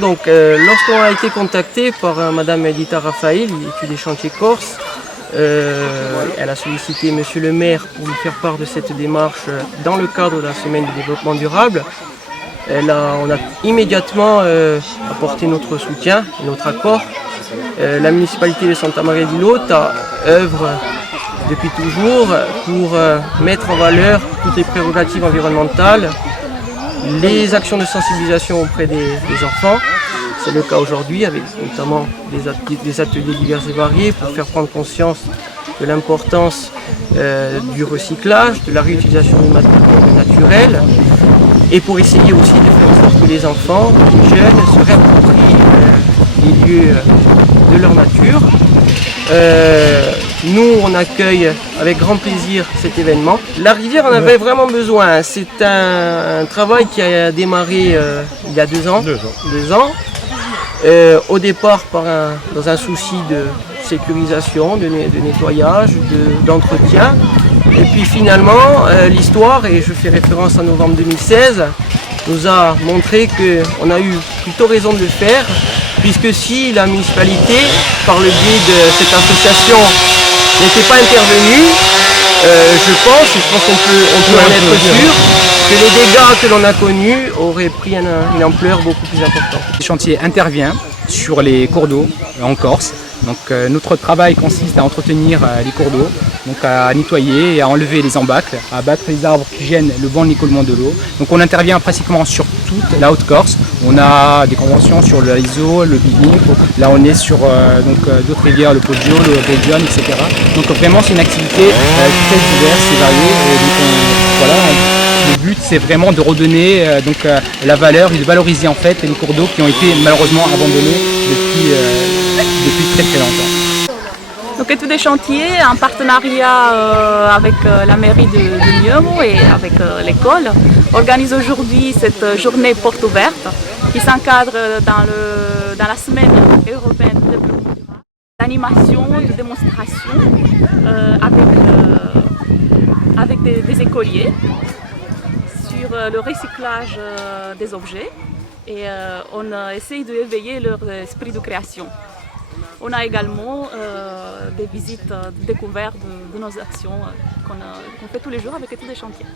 Donc, lorsqu'on a été contacté par Madame Edita Raphaël, issue des chantiers corses, elle a sollicité Monsieur le maire pour lui faire part de cette démarche dans le cadre de la semaine du développement durable. On a immédiatement apporté notre soutien, notre accord. La municipalité de Santa Maria di Lota œuvre depuis toujours pour mettre en valeur toutes les prérogatives environnementales, les actions de sensibilisation auprès des enfants. C'est le cas aujourd'hui avec notamment des ateliers divers et variés pour faire prendre conscience de l'importance du recyclage, de la réutilisation des matériaux naturels et pour essayer aussi de faire en sorte que les enfants, les jeunes se réapproprient les lieux de leur nature. Nous, on accueille avec grand plaisir cet événement. La rivière en avait vraiment besoin. C'est un travail qui a démarré il y a 2 ans. 2 ans. Au départ, dans un souci de sécurisation, de nettoyage, d'entretien. Et puis finalement, l'histoire, et je fais référence à novembre 2016, nous a montré qu'on a eu plutôt raison de le faire, puisque si la municipalité, par le biais de cette association, n'était pas intervenue, je pense qu'on peut en être sûr, que les dégâts que l'on a connus auraient pris une ampleur beaucoup plus importante. Le chantier intervient sur les cours d'eau en Corse. Donc, notre travail consiste à entretenir les cours d'eau, donc à nettoyer et à enlever les embâcles, à abattre les arbres qui gênent le bon écoulement de l'eau. Donc on intervient pratiquement sur toute la Haute-Corse. On a des conventions sur l'Iso, le Bignic, là on est sur d'autres rivières, le Poggio, le Belgium, etc. Donc vraiment c'est une activité très diverse et variée. Et donc, le but c'est vraiment de redonner la valeur et de valoriser en fait les cours d'eau qui ont été malheureusement abandonnés depuis très très longtemps. Donc Études et Chantiers, en partenariat avec la mairie de Niemo et avec l'école, organise aujourd'hui cette journée porte ouverte qui s'encadre dans la semaine européenne de développement durable. D'animation, de démonstration avec des écoliers sur le recyclage des objets et on essaye d'éveiller leur esprit de création. On a également des visites, des découvertes de nos actions qu'on fait tous les jours avec Études et Chantiers.